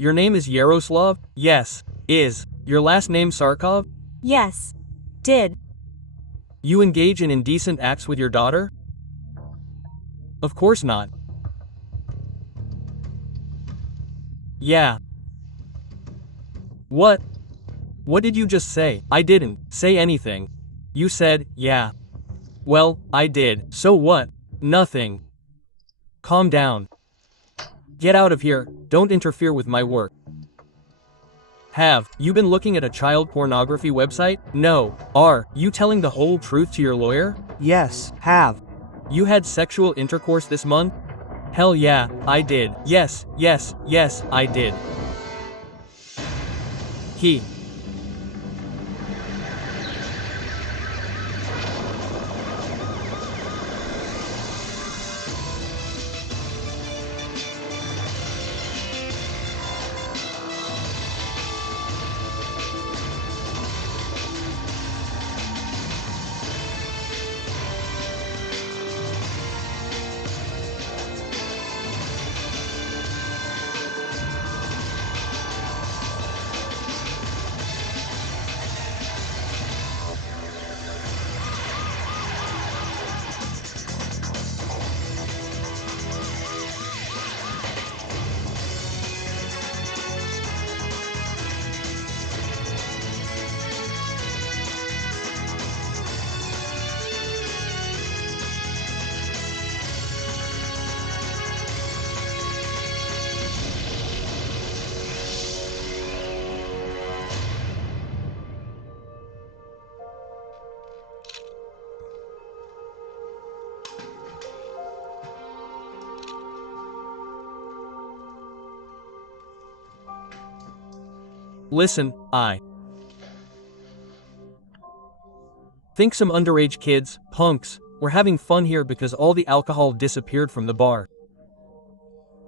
Your name is Yaroslav? Yes. Is your last name Tsarkov? Yes. Did. You engage in indecent acts with your daughter? Of course not. Yeah. What? What did you just say? I didn't say anything. You said, yeah. Well, I did. So what? Nothing. Calm down. Get out of here, don't interfere with my work. Have you been looking at a child pornography website? No. Are you telling the whole truth to your lawyer? Yes, have. You had sexual intercourse this month? Hell yeah, I did. Yes, I did. He. Listen, I think some underage kids, punks, were having fun here because all the alcohol disappeared from the bar.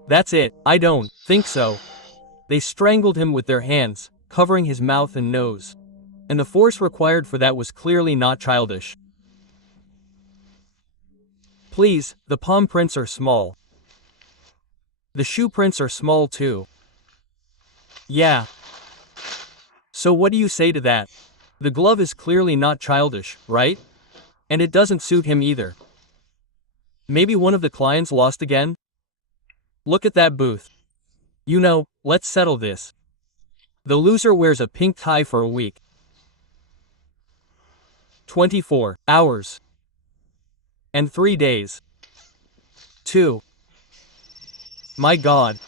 That's it, I don't think so. They strangled him with their hands, covering his mouth and nose. And the force required for that was clearly not childish. Please, the palm prints are small. The shoe prints are small too. Yeah. So what do you say to that? The glove is clearly not childish, right? And it doesn't suit him either. Maybe one of the clients lost again? Look at that booth. You know, let's settle this. The loser wears a pink tie for a week. 24 hours. And 3 days. 2. My God.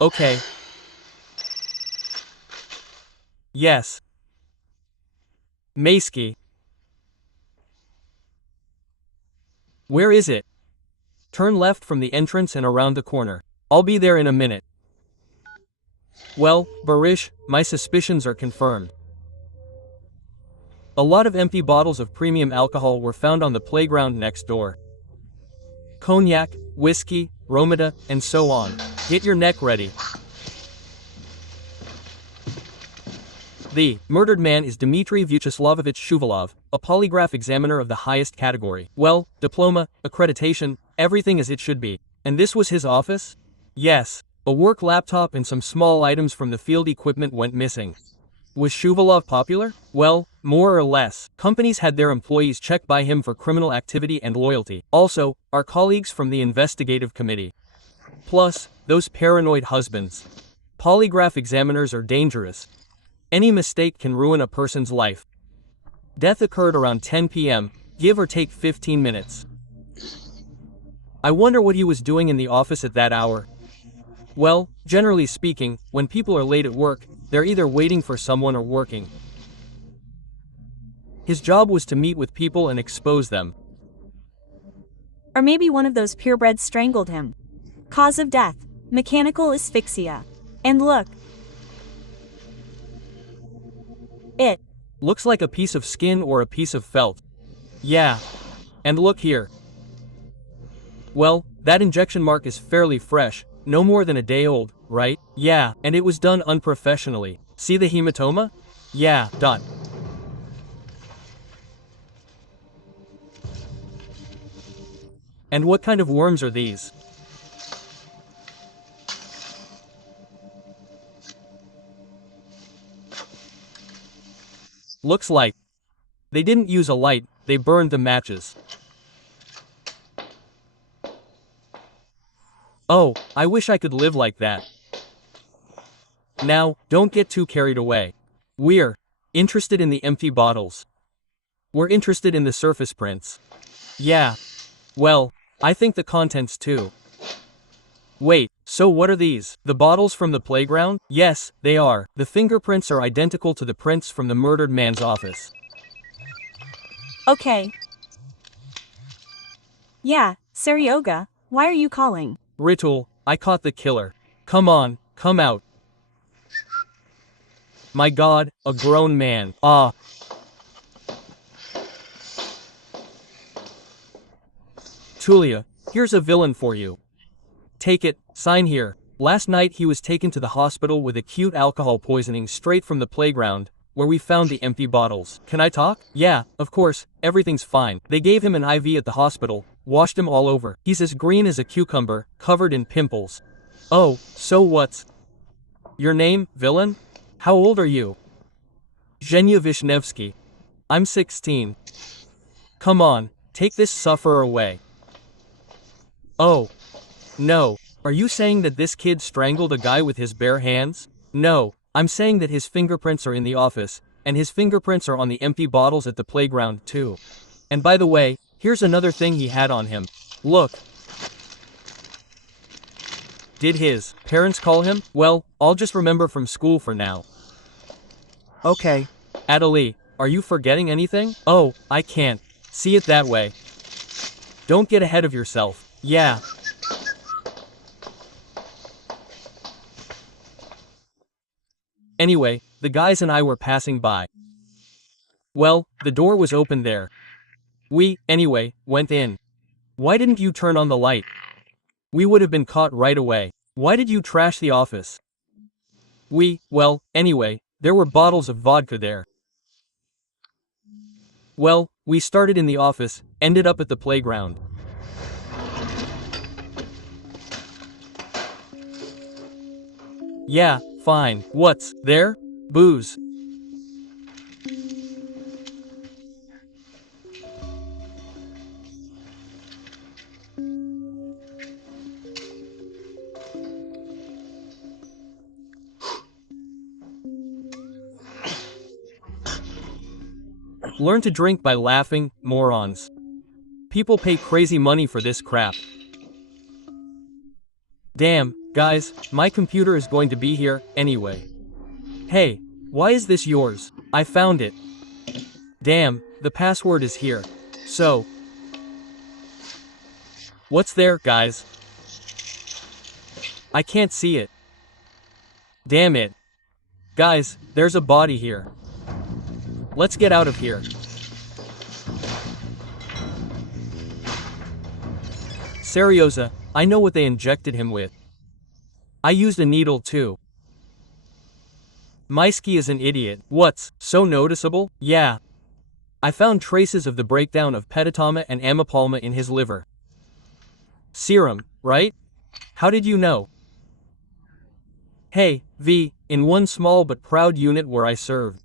Okay. Yes. Maysky. Where is it? Turn left from the entrance and around the corner. I'll be there in a minute. Well, Barish, my suspicions are confirmed. A lot of empty bottles of premium alcohol were found on the playground next door. Cognac, whiskey, Romita, and so on. Get your neck ready. The murdered man is Dmitry Vyacheslavovich Shuvalov, a polygraph examiner of the highest category. Well, diploma, accreditation, everything as it should be. And this was his office? Yes. A work laptop and some small items from the field equipment went missing. Was Shuvalov popular? Well, more or less. Companies had their employees check by him for criminal activity and loyalty. Also, our colleagues from the investigative committee. Plus, those paranoid husbands. Polygraph examiners are dangerous. Any mistake can ruin a person's life. Death occurred around 10 p.m., give or take 15 minutes. I wonder what he was doing in the office at that hour. Well, generally speaking, when people are late at work, they're either waiting for someone or working. His job was to meet with people and expose them. Or maybe one of those purebreds strangled him. Cause of death: mechanical asphyxia. And look. It looks like a piece of skin or a piece of felt. Yeah. And look here. Well, that injection mark is fairly fresh, no more than a day old, right? Yeah, and it was done unprofessionally. See the hematoma? Yeah, dot. And what kind of worms are these? Looks like they didn't use a light, they burned the matches. Oh, I wish I could live like that. Now, don't get too carried away. We're interested in the empty bottles. We're interested in the surface prints. Yeah. Well, I think the contents too. Wait, so what are these? The bottles from the playground? Yes, they are. The fingerprints are identical to the prints from the murdered man's office. Okay. Yeah, Seryoga, why are you calling? Ritul, I caught the killer. Come on, come out. My God, a grown man. Ah. Tulia, here's a villain for you. Take it, sign here. Last night he was taken to the hospital with acute alcohol poisoning straight from the playground, where we found the empty bottles. Can I talk? Yeah, of course, everything's fine. They gave him an IV at the hospital, washed him all over. He's as green as a cucumber, covered in pimples. Oh, so what's your name, villain? How old are you? Zhenya Vishnevsky. I'm 16. Come on, take this sufferer away. Oh. No. Are you saying that this kid strangled a guy with his bare hands? No, I'm saying that his fingerprints are in the office, and his fingerprints are on the empty bottles at the playground too. And by the way, here's another thing he had on him. Look. Did his parents call him? Well, I'll just remember from school for now. Okay. Adelie, are you forgetting anything? Oh, I can't see it that way. Don't get ahead of yourself. Yeah. Anyway, the guys and I were passing by. Well, the door was open there. We, anyway, went in. Why didn't you turn on the light? We would have been caught right away. Why did you trash the office? Well, anyway, there were bottles of vodka there. Well, we started in the office, ended up at the playground. Yeah, fine. What's there? Booze. Learn to drink by laughing, morons. People pay crazy money for this crap. Damn, guys, my computer is going to be here, anyway. Hey, why is this yours? I found it. Damn, the password is here. So. What's there, guys? I can't see it. Damn it. Guys, there's a body here. Let's get out of here. Serioza, I know what they injected him with. I used a needle too. Maisky is an idiot. What's so noticeable? Yeah. I found traces of the breakdown of peditama and amipalma in his liver. Serum, right? How did you know? Hey, V, in one small but proud unit where I served.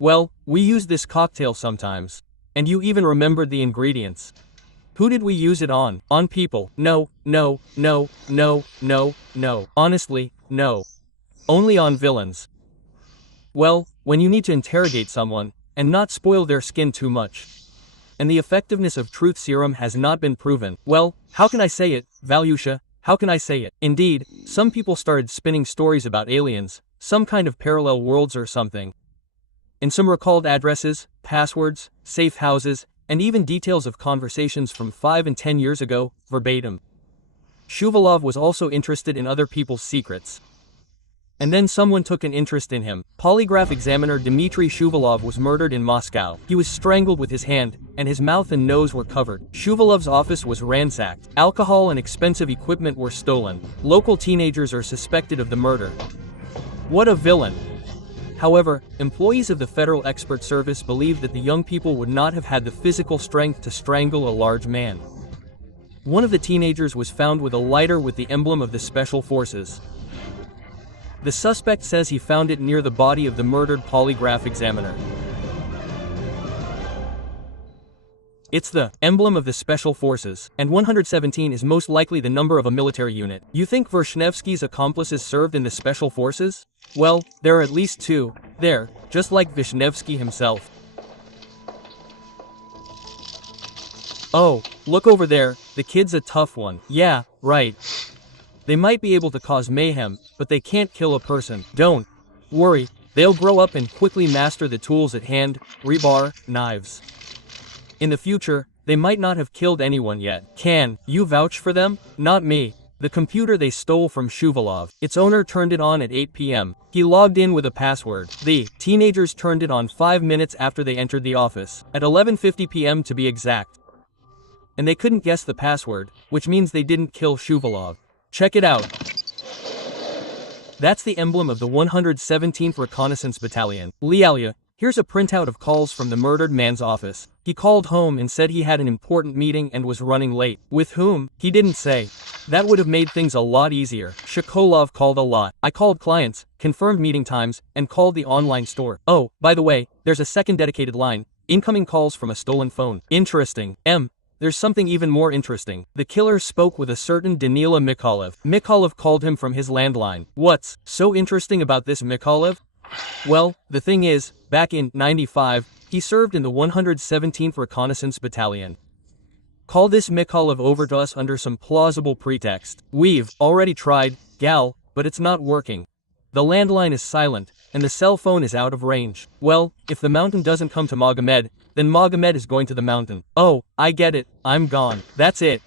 Well, we use this cocktail sometimes. And you even remembered the ingredients. Who did we use it on? On people. No. Honestly, no. Only on villains. Well, when you need to interrogate someone, and not spoil their skin too much. And the effectiveness of truth serum has not been proven. Well, how can I say it, Valyusha? How can I say it? Indeed, some people started spinning stories about aliens, some kind of parallel worlds or something. And some recalled addresses, passwords, safe houses, and even details of conversations from 5 and 10 years ago, verbatim. Shuvalov was also interested in other people's secrets. And then someone took an interest in him. Polygraph examiner Dmitry Shuvalov was murdered in Moscow. He was strangled with his hand, and his mouth and nose were covered. Shuvalov's office was ransacked. Alcohol and expensive equipment were stolen. Local teenagers are suspected of the murder. What a villain! However, employees of the Federal Expert Service believed that the young people would not have had the physical strength to strangle a large man. One of the teenagers was found with a lighter with the emblem of the Special Forces. The suspect says he found it near the body of the murdered polygraph examiner. It's the emblem of the special forces, and 117 is most likely the number of a military unit. You think Vishnevsky's accomplices served in the special forces? Well, there are at least two, there, just like Vishnevsky himself. Oh, look over there, the kid's a tough one. Yeah, right. They might be able to cause mayhem, but they can't kill a person. Don't worry, they'll grow up and quickly master the tools at hand, rebar, knives. In the future, they might not have killed anyone yet. Can you vouch for them? Not me. The computer they stole from Shuvalov. Its owner turned it on at 8 p.m. He logged in with a password. The teenagers turned it on 5 minutes after they entered the office. At 11:50 p.m. to be exact. And they couldn't guess the password, which means they didn't kill Shuvalov. Check it out. That's the emblem of the 117th Reconnaissance Battalion. Lialia, here's a printout of calls from the murdered man's office. He called home and said he had an important meeting and was running late. With whom? He didn't say. That would have made things a lot easier. Shakolov called a lot. I called clients, confirmed meeting times, and called the online store. Oh, by the way, there's a second dedicated line. Incoming calls from a stolen phone. Interesting. There's something even more interesting. The killer spoke with a certain Danila Mikhailov. Mikhailov called him from his landline. What's so interesting about this Mikhailov? Well, the thing is, back in '95, he served in the 117th Reconnaissance Battalion. Call this Mikhailov over to us under some plausible pretext. We've already tried, gal, but it's not working. The landline is silent, and the cell phone is out of range. Well, if the mountain doesn't come to Magomed, then Magomed is going to the mountain. Oh, I get it, I'm gone. That's it.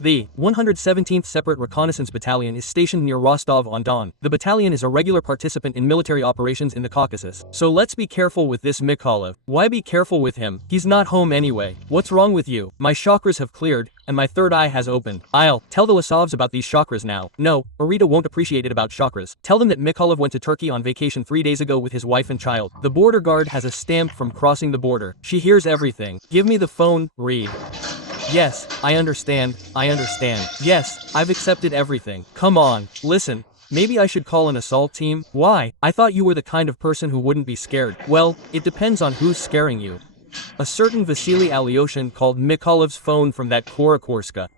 The 117th Separate Reconnaissance Battalion is stationed near Rostov-on-Don. The battalion is a regular participant in military operations in the Caucasus. So let's be careful with this Mikhailov. Why be careful with him? He's not home anyway. What's wrong with you? My chakras have cleared, and my third eye has opened. I'll tell the Lasovs about these chakras now. No, Arita won't appreciate it about chakras. Tell them that Mikhailov went to Turkey on vacation 3 days ago with his wife and child. The border guard has a stamp from crossing the border. She hears everything. Give me the phone, read. Yes, I understand. Yes, I've accepted everything. Come on, listen. Maybe I should call an assault team? Why? I thought you were the kind of person who wouldn't be scared. Well, it depends on who's scaring you. A certain Vasily Alyoshin called Mikhailov's phone from that Korokorska.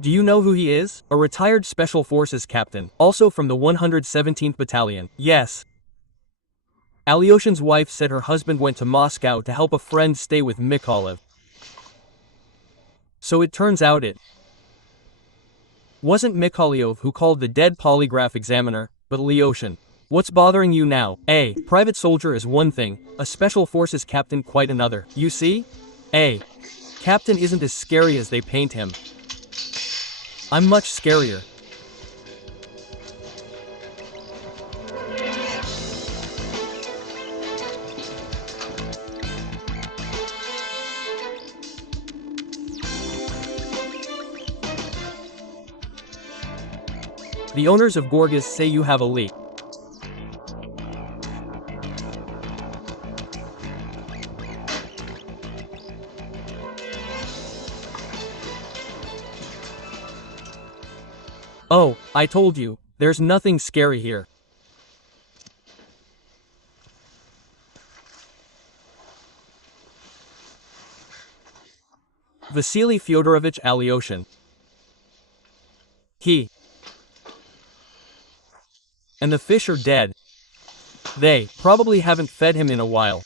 Do you know who he is? A retired Special Forces captain, also from the 117th Battalion. Yes. Alyoshin's wife said her husband went to Moscow to help a friend stay with Mikhailov. So it turns out it wasn't Mikhailov who called the dead polygraph examiner, but Alyoshin. What's bothering you now? A private soldier is one thing, a special forces captain quite another. You see? A captain isn't as scary as they paint him. I'm much scarier. The owners of Gorgas say you have a leak. Oh, I told you, there's nothing scary here. Vasily Fyodorovich Alyoshin. He and the fish are dead. They probably haven't fed him in a while.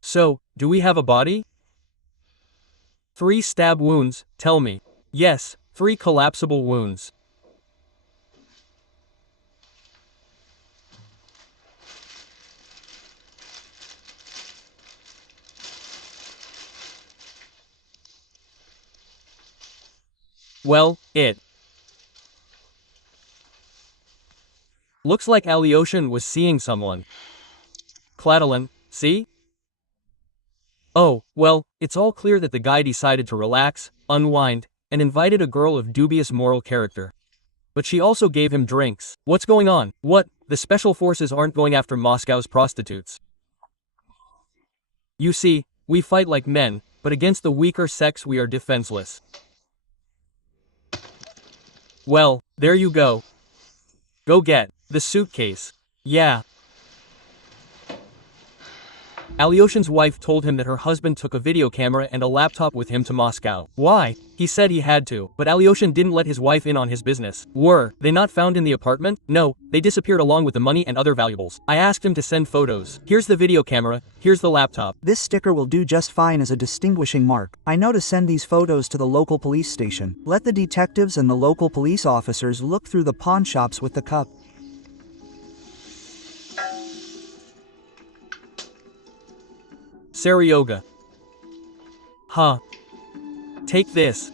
So, do we have a body? 3 stab wounds, tell me. Yes, 3 collapsible wounds. Well, it looks like Alyoshin was seeing someone. Kladilin, see? Oh, well, it's all clear that the guy decided to relax, unwind, and invited a girl of dubious moral character. But she also gave him drinks. What's going on? What? The special forces aren't going after Moscow's prostitutes. You see, we fight like men, but against the weaker sex we are defenseless. Well, there you go. Go get the suitcase. Yeah. Alyoshin's wife told him that her husband took a video camera and a laptop with him to Moscow. Why? He said he had to, but Alyoshin didn't let his wife in on his business. Were they not found in the apartment? No, they disappeared along with the money and other valuables. I asked him to send photos. Here's the video camera, here's the laptop. This sticker will do just fine as a distinguishing mark. I know to send these photos to the local police station. Let the detectives and the local police officers look through the pawn shops with the cup. Seryoga. Huh. Take this.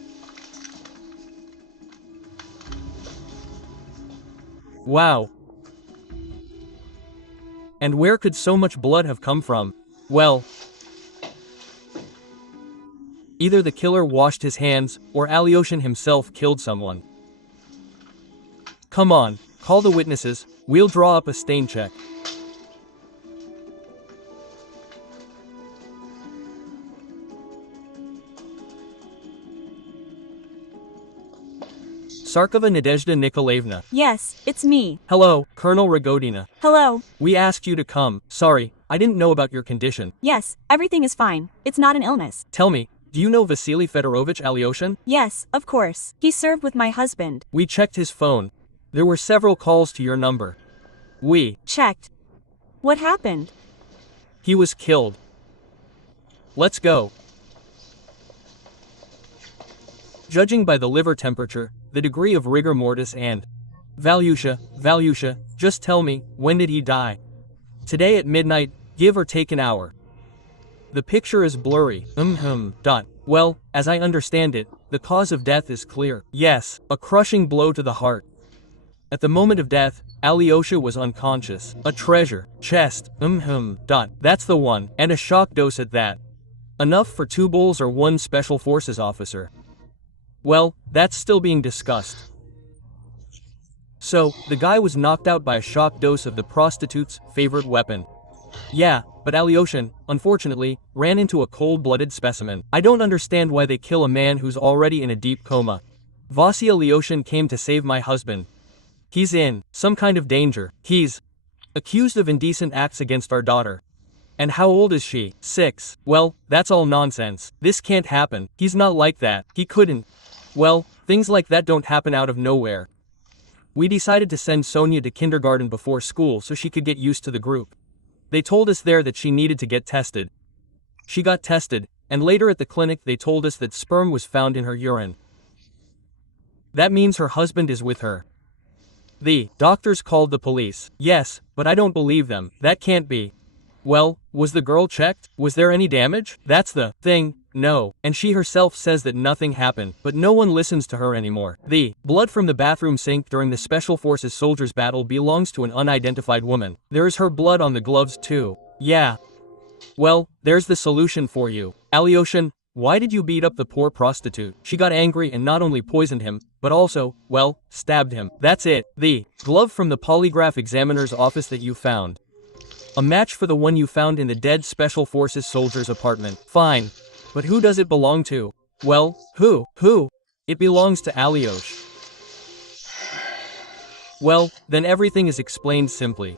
Wow. And where could so much blood have come from? Well, either the killer washed his hands, or Alyoshin himself killed someone. Come on, call the witnesses, we'll draw up a stain check. Tsarkova Nadezhda Nikolaevna. Yes, it's me. Hello, Colonel Ragodina. Hello. We asked you to come. Sorry, I didn't know about your condition. Yes, everything is fine. It's not an illness. Tell me, do you know Vasily Fedorovich Alyoshin? Yes, of course. He served with my husband. We checked his phone. There were several calls to your number. We Checked. What happened? He was killed. Let's go. Judging by the liver temperature, the degree of rigor mortis and Valyusha, just tell me, when did he die? Today at midnight, give or take an hour. The picture is blurry. Well, as I understand it, the cause of death is clear. Yes, a crushing blow to the heart. At the moment of death, Alyosha was unconscious. A treasure chest. That's the one, and a shock dose at that. Enough for 2 bulls or 1 special forces officer. Well, that's still being discussed. So, the guy was knocked out by a shock dose of the prostitute's favorite weapon. Yeah, but Alyoshin, unfortunately, ran into a cold-blooded specimen. I don't understand why they kill a man who's already in a deep coma. Vasily Alyoshin came to save my husband. He's in some kind of danger. He's accused of indecent acts against our daughter. And how old is she? 6. Well, that's all nonsense. This can't happen. He's not like that. He couldn't. Well, things like that don't happen out of nowhere. We decided to send Sonia to kindergarten before school so she could get used to the group. They told us there that she needed to get tested. She got tested, and later at the clinic they told us that sperm was found in her urine. That means her husband is with her. The doctors called the police. Yes, but I don't believe them. That can't be. Well, was the girl checked? Was there any damage? That's the thing. No, and she herself says that nothing happened, but no one listens to her anymore. The blood from the bathroom sink during the Special Forces soldiers' battle belongs to an unidentified woman. There is her blood on the gloves too. Yeah. Well, there's the solution for you. Alyoshin, why did you beat up the poor prostitute? She got angry and not only poisoned him, but also, well, stabbed him. That's it. The glove from the polygraph examiner's office that you found. A match for the one you found in the dead Special Forces soldier's apartment. Fine. But who does it belong to? Well, who? It belongs to Alyosh. Well, then everything is explained simply.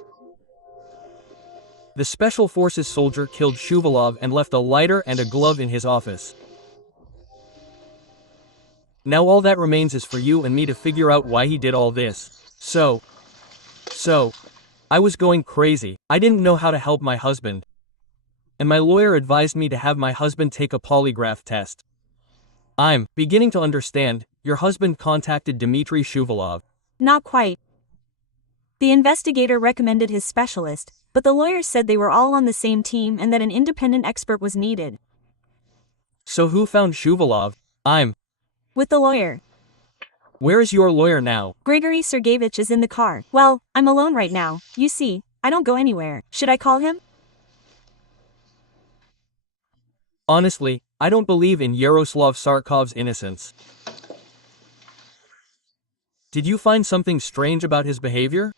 The Special Forces soldier killed Shuvalov and left a lighter and a glove in his office. Now all that remains is for you and me to figure out why he did all this. So, I was going crazy. I didn't know how to help my husband. And my lawyer advised me to have my husband take a polygraph test. I'm beginning to understand. Your husband contacted Dmitry Shuvalov. Not quite. The investigator recommended his specialist, but the lawyer said they were all on the same team and that an independent expert was needed. So who found Shuvalov? I'm with the lawyer. Where is your lawyer now? Grigory Sergeyevich is in the car. Well, I'm alone right now. You see, I don't go anywhere. Should I call him? Honestly, I don't believe in Yaroslav Tsarkov's innocence. Did you find something strange about his behavior?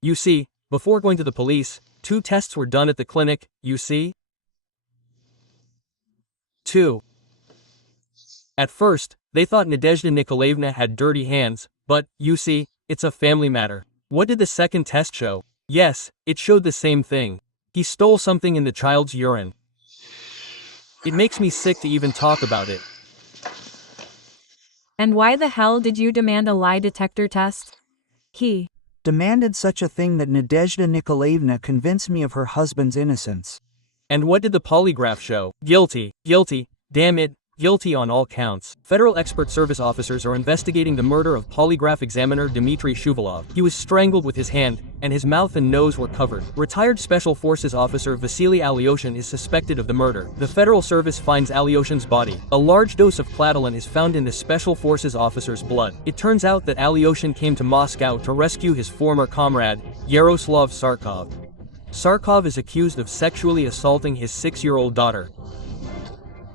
You see, before going to the police, 2 tests were done at the clinic, you see? 2. At first, they thought Nadezhda Nikolaevna had dirty hands, but, you see, it's a family matter. What did the second test show? Yes, it showed the same thing. He stole something in the child's urine. It makes me sick to even talk about it. And why the hell did you demand a lie detector test? He Demanded such a thing that Nadezhda Nikolaevna convinced me of her husband's innocence. And what did the polygraph show? Guilty, guilty, damn it, guilty on all counts. Federal Expert Service officers are investigating the murder of polygraph examiner Dmitry Shuvalov. He was strangled with his hand, and his mouth and nose were covered. Retired Special Forces officer Vasily Alyoshin is suspected of the murder. The Federal Service finds Alyoshin's body. A large dose of cladolin is found in the Special Forces officer's blood. It turns out that Alyoshin came to Moscow to rescue his former comrade, Yaroslav Tsarkov. Tsarkov is accused of sexually assaulting his 6-year-old daughter.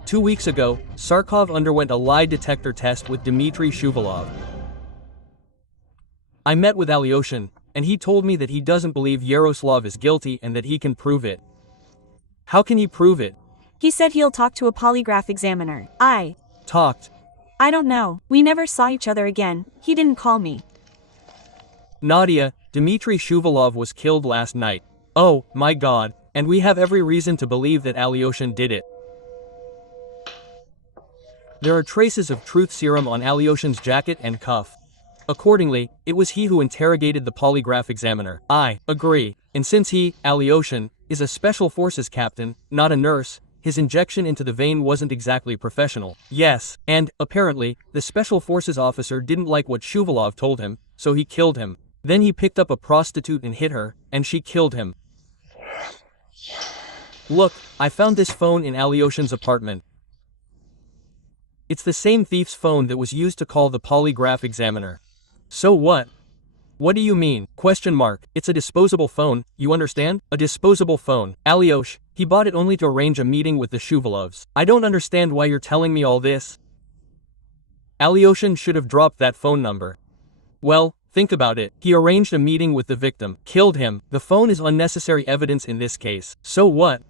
2 weeks ago, Tsarkov underwent a lie detector test with Dmitry Shuvalov. I met with Alyoshin, and he told me that he doesn't believe Yaroslav is guilty and that he can prove it. How can he prove it? He said he'll talk to a polygraph examiner. Talked. I don't know. We never saw each other again. He didn't call me. Nadia, Dmitry Shuvalov was killed last night. Oh, my God, and we have every reason to believe that Alyoshin did it. There are traces of truth serum on Alyoshin's jacket and cuff. Accordingly, it was he who interrogated the polygraph examiner. I agree, and since he, Alyoshin, is a Special Forces captain, not a nurse, his injection into the vein wasn't exactly professional. Yes, and, apparently, the Special Forces officer didn't like what Shuvalov told him, so he killed him. Then he picked up a prostitute and hit her, and she killed him. Look, I found this phone in Alyoshin's apartment. It's the same thief's phone that was used to call the polygraph examiner. So what? What do you mean? Question mark. It's a disposable phone, you understand? A disposable phone. Alyosh, he bought it only to arrange a meeting with the Shuvalovs. I don't understand why you're telling me all this. Alyoshin should have dropped that phone number. Well, think about it. He arranged a meeting with the victim, killed him. The phone is unnecessary evidence in this case. So what?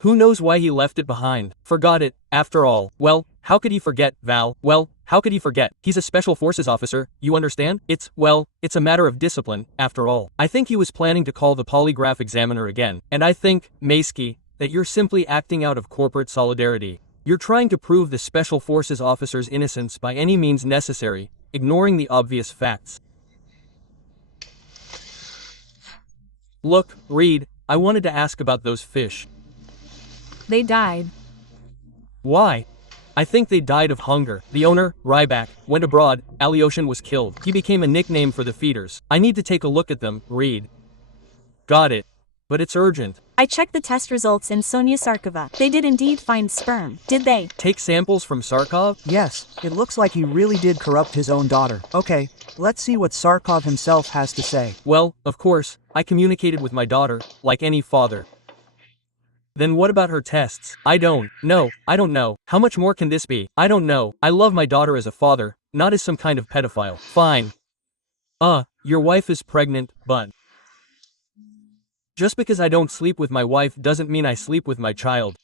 Who knows why he left it behind? Forgot it, after all. Well, how could he forget, Val? Well, how could he forget? He's a Special Forces officer, you understand? It's a matter of discipline, after all. I think he was planning to call the polygraph examiner again. And I think, Maisky, that you're simply acting out of corporate solidarity. You're trying to prove the Special Forces officer's innocence by any means necessary, ignoring the obvious facts. Look, Reed, I wanted to ask about those fish. They died. Why? I think they died of hunger. The owner, Ryback, went abroad, Alyoshin was killed. He became a nickname for the feeders. I need to take a look at them, Reed. Got it. But it's urgent. I checked the test results in Sonia Tsarkova. They did indeed find sperm. Did they? Take samples from Tsarkov? Yes, it looks like he really did corrupt his own daughter. Okay, let's see what Tsarkov himself has to say. Well, of course, I communicated with my daughter, like any father. Then what about her tests? I don't know. How much more can this be? I don't know. I love my daughter as a father, not as some kind of pedophile. Fine. Your wife is pregnant, but just because I don't sleep with my wife doesn't mean I sleep with my child.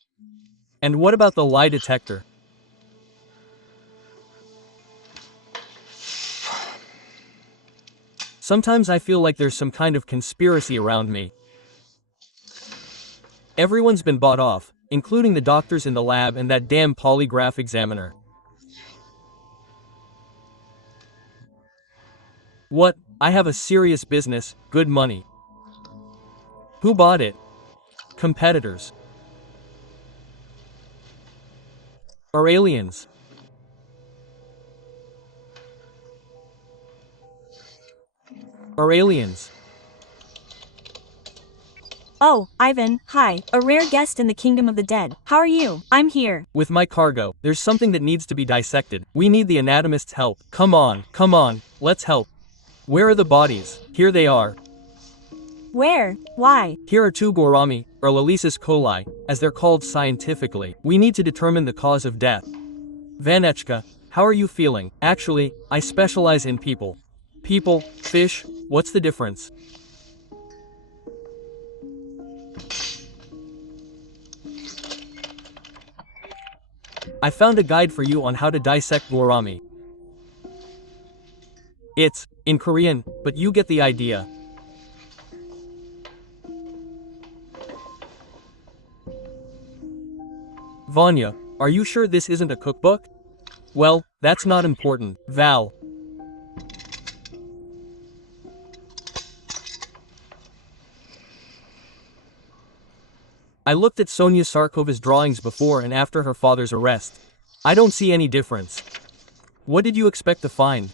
And what about the lie detector? Sometimes I feel like there's some kind of conspiracy around me. Everyone's been bought off, including the doctors in the lab and that damn polygraph examiner. What? I have a serious business, good money. Who bought it? Competitors. Or aliens. Or aliens. Oh, Ivan, hi, a rare guest in the kingdom of the dead. How are you? I'm here. With my cargo, there's something that needs to be dissected. We need the anatomist's help. Come on, let's help. Where are the bodies? Here they are. Where? Why? Here are 2 gourami, or Lalisis coli, as they're called scientifically. We need to determine the cause of death. Vanechka, how are you feeling? Actually, I specialize in people. People, fish, what's the difference? I found a guide for you on how to dissect gourami. It's in Korean, but you get the idea. Vanya, are you sure this isn't a cookbook? Well, that's not important, Val. I looked at Sonia Sarkova's drawings before and after her father's arrest. I don't see any difference. What did you expect to find?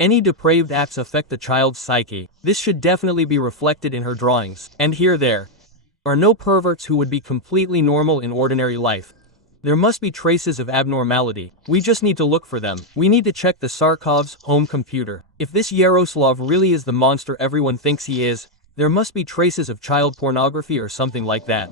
Any depraved acts affect the child's psyche. This should definitely be reflected in her drawings. And here there are no perverts who would be completely normal in ordinary life. There must be traces of abnormality. We just need to look for them. We need to check the Sarkov's home computer. If this Yaroslav really is the monster everyone thinks he is, there must be traces of child pornography or something like that.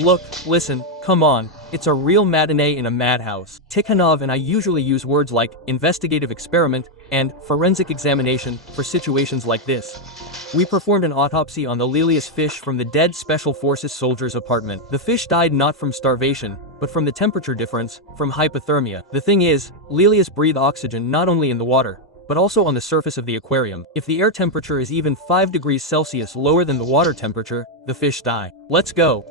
Look, listen, come on, it's a real matinee in a madhouse. Tikhanov and I usually use words like investigative experiment and forensic examination for situations like this. We performed an autopsy on the Lelius fish from the dead Special Forces soldier's apartment. The fish died not from starvation, but from the temperature difference, from hypothermia. The thing is, Lelius breathe oxygen not only in the water, but also on the surface of the aquarium. If the air temperature is even 5 degrees Celsius lower than the water temperature, the fish die. Let's go.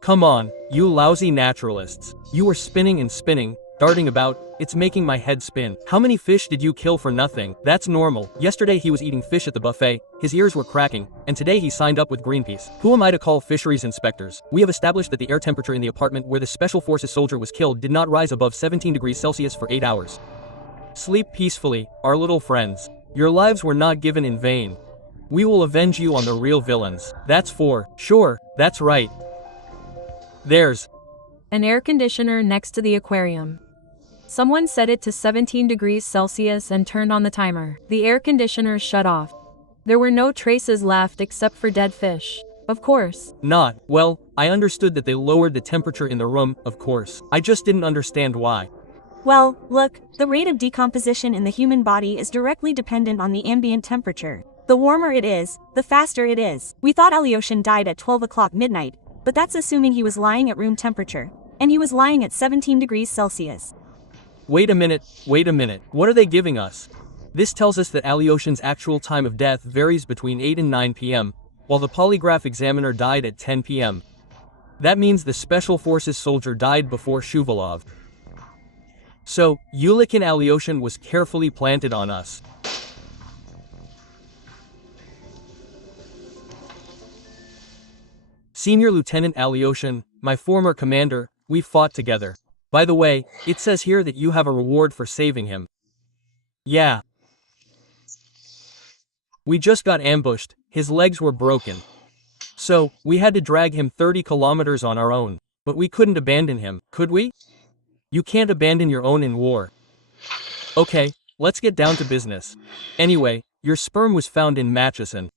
Come on, you lousy naturalists. You were spinning and spinning, darting about, it's making my head spin. How many fish did you kill for nothing? That's normal. Yesterday he was eating fish at the buffet, his ears were cracking, and today he signed up with Greenpeace. Who am I to call fisheries inspectors? We have established that the air temperature in the apartment where the Special Forces soldier was killed did not rise above 17 degrees Celsius for 8 hours. Sleep peacefully, our little friends. Your lives were not given in vain. We will avenge you on the real villains. That's for sure, that's right. There's an air conditioner next to the aquarium. Someone set it to 17 degrees Celsius and turned on the timer. The air conditioner shut off. There were no traces left except for dead fish. Of course. Not. Well, I understood that they lowered the temperature in the room, of course. I just didn't understand why. Well, look, the rate of decomposition in the human body is directly dependent on the ambient temperature. The warmer it is, the faster it is. We thought Alyoshin died at 12 o'clock midnight, but that's assuming he was lying at room temperature. And he was lying at 17 degrees Celsius. Wait a minute, what are they giving us? This tells us that Alyoshin's actual time of death varies between 8 and 9 p.m., while the polygraph examiner died at 10 p.m. That means the Special Forces soldier died before Shuvalov. So, Yulikin Alyoshin was carefully planted on us. Senior Lieutenant Alyoshin, my former commander, we fought together. By the way, it says here that you have a reward for saving him. Yeah. We just got ambushed, his legs were broken. So, we had to drag him 30 kilometers on our own. But we couldn't abandon him, could we? You can't abandon your own in war. Okay, let's get down to business. Anyway, your sperm was found in Matchison.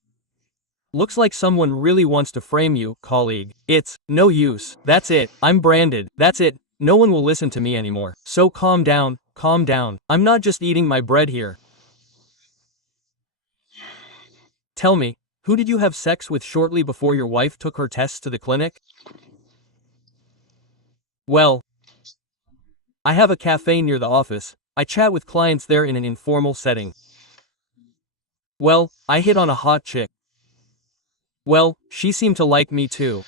Looks like someone really wants to frame you, colleague. It's no use. That's it. I'm branded. That's it. No one will listen to me anymore. So calm down, calm down. I'm not just eating my bread here. Tell me, who did you have sex with shortly before your wife took her tests to the clinic? Well, I have a cafe near the office. I chat with clients there in an informal setting. Well, I hit on a hot chick. Well, she seemed to like me too.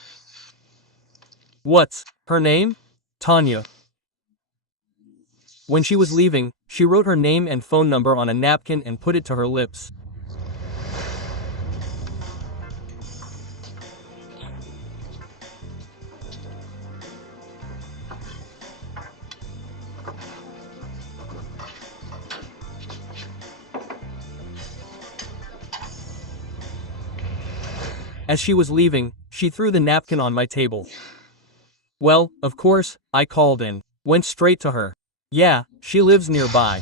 What's her name? Tanya. When she was leaving, she wrote her name and phone number on a napkin and put it to her lips. As she was leaving, she threw the napkin on my table. Well, of course, I called in. Went straight to her. Yeah, she lives nearby.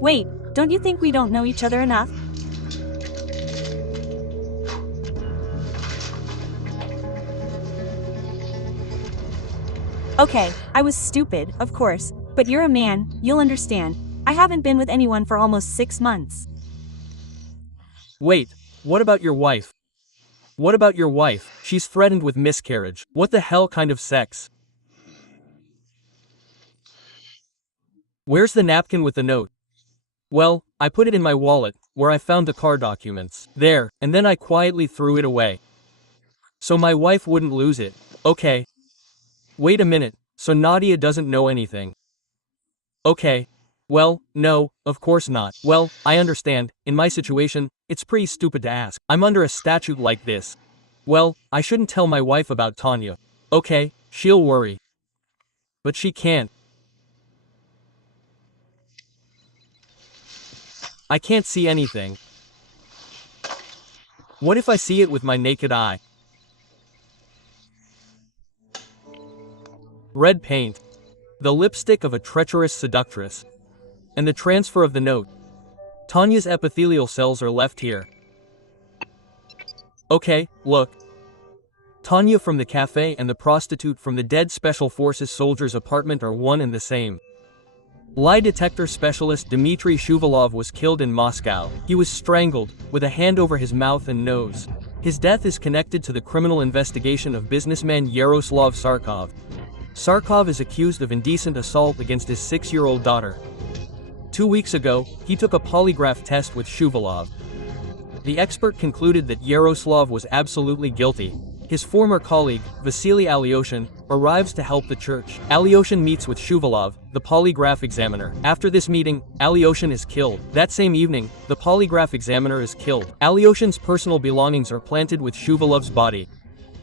Wait, don't you think we don't know each other enough? Okay, I was stupid, of course, but you're a man, you'll understand. I haven't been with anyone for almost 6 months. Wait, what about your wife? What about your wife? She's threatened with miscarriage. What the hell kind of sex? Where's the napkin with the note? Well, I put it in my wallet, where I found the car documents. There, and then I quietly threw it away. So my wife wouldn't lose it. Okay. Wait a minute, so Nadia doesn't know anything. Okay. Well, no, of course not. Well, I understand, in my situation, it's pretty stupid to ask. I'm under a statute like this. Well, I shouldn't tell my wife about Tanya. Okay, she'll worry. But she can't. I can't see anything. What if I see it with my naked eye? Red paint. The lipstick of a treacherous seductress. And the transfer of the note. Tanya's epithelial cells are left here. Okay, look. Tanya from the cafe and the prostitute from the dead Special Forces soldier's apartment are one and the same. Lie detector specialist Dmitry Shuvalov was killed in Moscow. He was strangled, with a hand over his mouth and nose. His death is connected to the criminal investigation of businessman Yaroslav Tsarykov. Tsarykov is accused of indecent assault against his 6-year-old daughter. 2 weeks ago, he took a polygraph test with Shuvalov. The expert concluded that Yaroslav was absolutely guilty. His former colleague, Vasily Alyoshin, arrives to help the church. Alyoshin meets with Shuvalov, the polygraph examiner. After this meeting, Alyoshin is killed. That same evening, the polygraph examiner is killed. Alyoshin's personal belongings are planted with Shuvalov's body.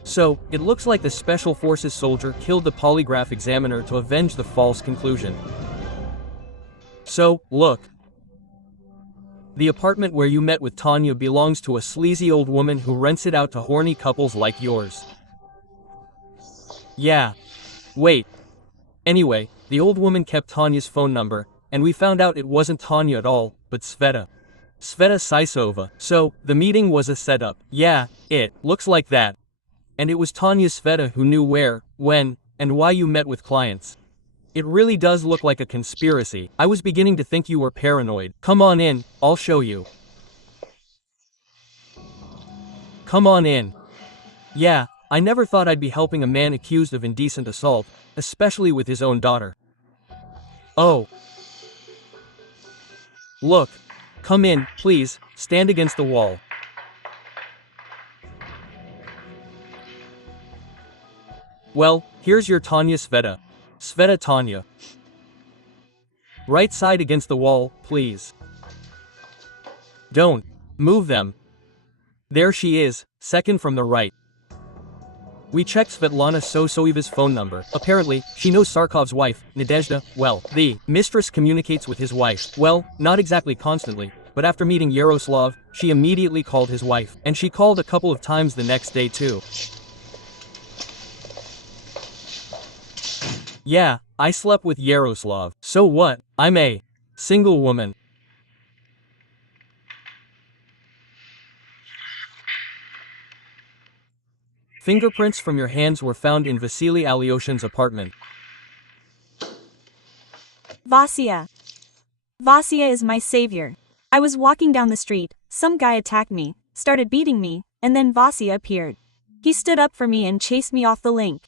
So, it looks like the Special Forces soldier killed the polygraph examiner to avenge the false conclusion. So, look. The apartment where you met with Tanya belongs to a sleazy old woman who rents it out to horny couples like yours. Yeah. Wait. Anyway, the old woman kept Tanya's phone number, and we found out it wasn't Tanya at all, but Sveta. Sveta Sisova. So, the meeting was a setup. Yeah, it looks like that. And it was Tanya Sveta who knew where, when, and why you met with clients. It really does look like a conspiracy. I was beginning to think you were paranoid. Come on in, I'll show you. Come on in. Yeah, I never thought I'd be helping a man accused of indecent assault, especially with his own daughter. Oh. Look. Come in, please, stand against the wall. Well, here's your Tanya Sveta. Sveta Tanya. Right side against the wall, please. Don't move them. There she is, second from the right. We checked Svetlana Sosoeva's phone number. Apparently, she knows Tsarkov's wife, Nadezhda, well. The mistress communicates with his wife. Well, not exactly constantly, but after meeting Yaroslav, she immediately called his wife. And she called a couple of times the next day too. Yeah, I slept with Yaroslav. So what? I'm a single woman. Fingerprints from your hands were found in Vasily Alyoshin's apartment. Vasya. Vasya is my savior. I was walking down the street, some guy attacked me, started beating me, and then Vasya appeared. He stood up for me and chased me off the link.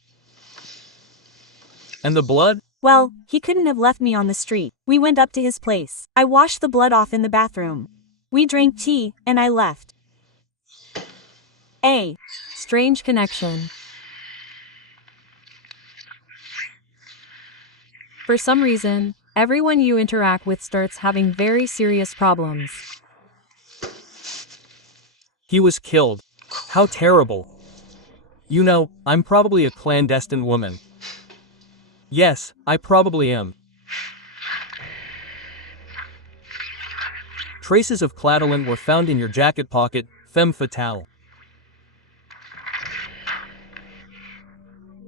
And the blood? Well, he couldn't have left me on the street. We went up to his place. I washed the blood off in the bathroom. We drank tea, and I left. A strange connection. For some reason, everyone you interact with starts having very serious problems. He was killed. How terrible. You know, I'm probably a clandestine woman. Yes, I probably am. Traces of clatolin were found in your jacket pocket, femme fatale.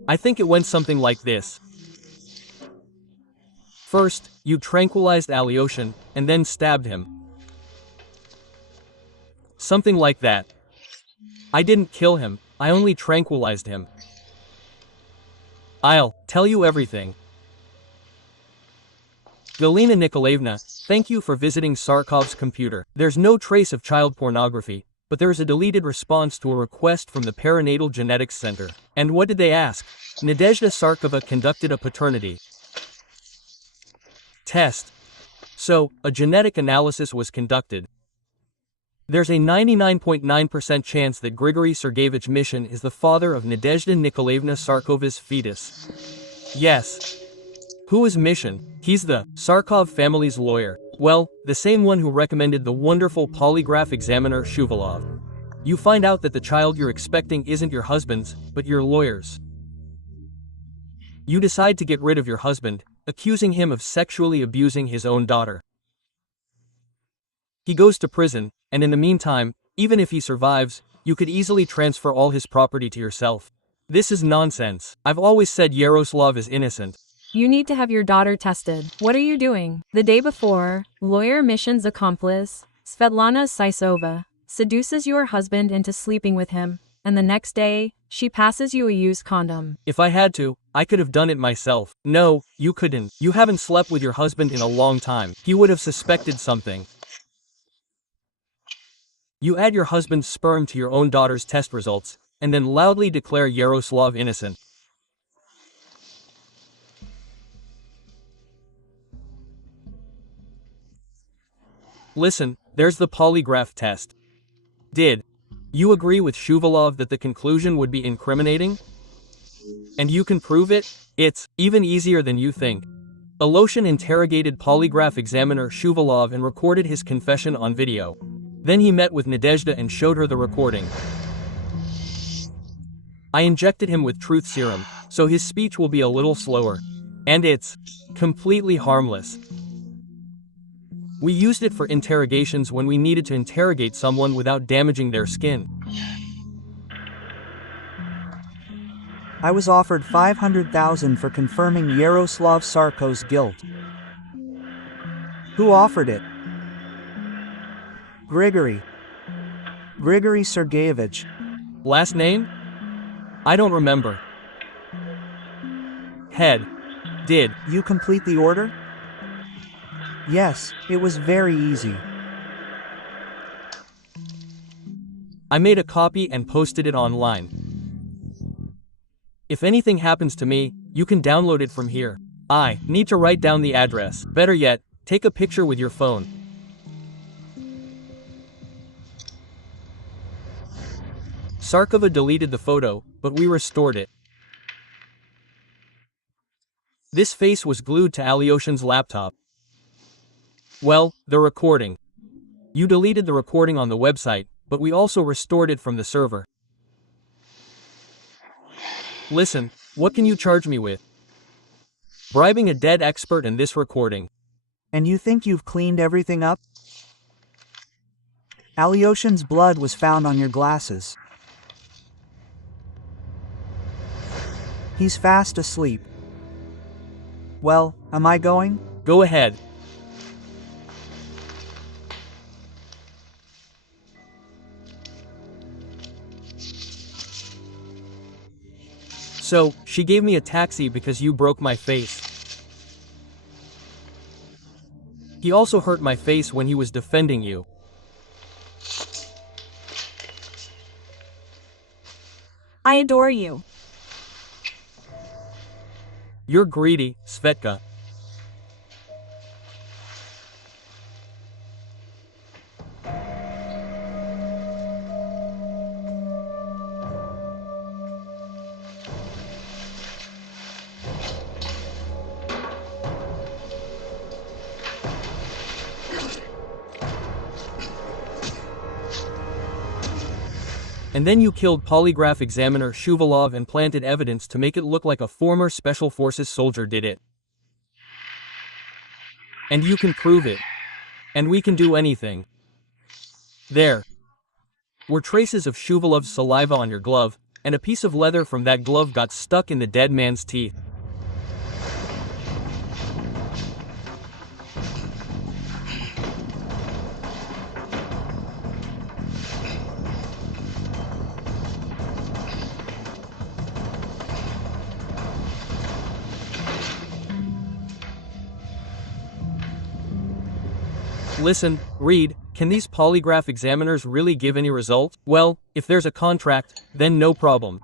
I think it went something like this. First, you tranquilized Alyoshin, and then stabbed him. Something like that. I didn't kill him, I only tranquilized him. I'll tell you everything. Galina Nikolaevna, thank you for visiting Sarkov's computer. There's no trace of child pornography, but there is a deleted response to a request from the Perinatal Genetics Center. And what did they ask? Nadezhda Sarkova conducted a paternity test. So, a genetic analysis was conducted. There's a 99.9% chance that Grigory Sergeyevich Mishin is the father of Nadezhda Nikolaevna Sarkova's fetus. Yes. Who is Mishin? He's the Sarkov family's lawyer. Well, the same one who recommended the wonderful polygraph examiner Shuvalov. You find out that the child you're expecting isn't your husband's, but your lawyer's. You decide to get rid of your husband, accusing him of sexually abusing his own daughter. He goes to prison, and in the meantime, even if he survives, you could easily transfer all his property to yourself. This is nonsense. I've always said Yaroslav is innocent. You need to have your daughter tested. What are you doing? The day before, lawyer Mishin's accomplice, Svetlana Sisova, seduces your husband into sleeping with him, and the next day, she passes you a used condom. If I had to, I could have done it myself. No, you couldn't. You haven't slept with your husband in a long time. He would have suspected something. You add your husband's sperm to your own daughter's test results, and then loudly declare Yaroslav innocent. Listen, there's the polygraph test. Did you agree with Shuvalov that the conclusion would be incriminating? And you can prove it? It's even easier than you think. Aleshin interrogated polygraph examiner Shuvalov and recorded his confession on video. Then he met with Nadezhda and showed her the recording. I injected him with truth serum, so his speech will be a little slower. And it's completely harmless. We used it for interrogations when we needed to interrogate someone without damaging their skin. I was offered 500,000 for confirming Yaroslav Sarkov's guilt. Who offered it? Grigory Sergeyevich. Last name? I don't remember. Head. Did you complete the order? Yes, it was very easy. I made a copy and posted it online. If anything happens to me, you can download it from here. I need to write down the address. Better yet, take a picture with your phone. Sarkova deleted the photo, but we restored it. This face was glued to Alyoshin's laptop. Well, the recording. You deleted the recording on the website, but we also restored it from the server. Listen, what can you charge me with? Bribing a dead expert and this recording. And you think you've cleaned everything up? Alyoshin's blood was found on your glasses. He's fast asleep. Well, am I going? Go ahead. So, she gave me a taxi because you broke my face. He also hurt my face when he was defending you. I adore you. You're greedy, Svetka. And then you killed polygraph examiner Shuvalov and planted evidence to make it look like a former Special Forces soldier did it. And you can prove it. And we can do anything. There were traces of Shuvalov's saliva on your glove, and a piece of leather from that glove got stuck in the dead man's teeth. Listen, read, can these polygraph examiners really give any result? Well, if there's a contract, then no problem.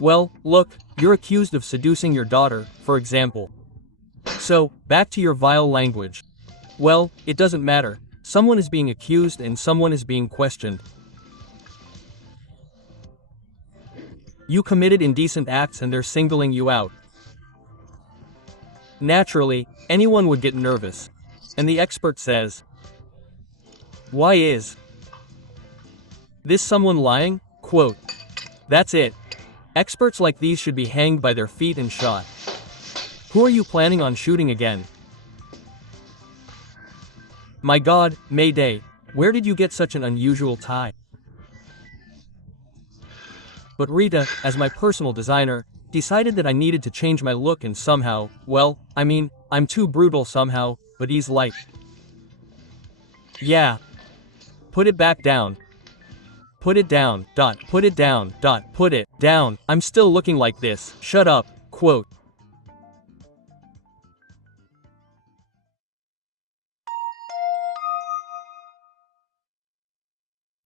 Well, look, you're accused of seducing your daughter, for example. So, back to your vile language. Well, it doesn't matter. Someone is being accused and someone is being questioned. You committed indecent acts and they're singling you out. Naturally, anyone would get nervous. And the expert says, why is this someone lying? Quote. That's it. Experts like these should be hanged by their feet and shot. Who are you planning on shooting again? My God, Mayday, where did you get such an unusual tie? But Rita, as my personal designer, decided that I needed to change my look and somehow, well, I mean, I'm too brutal somehow, but he's like, yeah. Put it back down. Put it down, put it down, put it down. I'm still looking like this. Shut up, quote.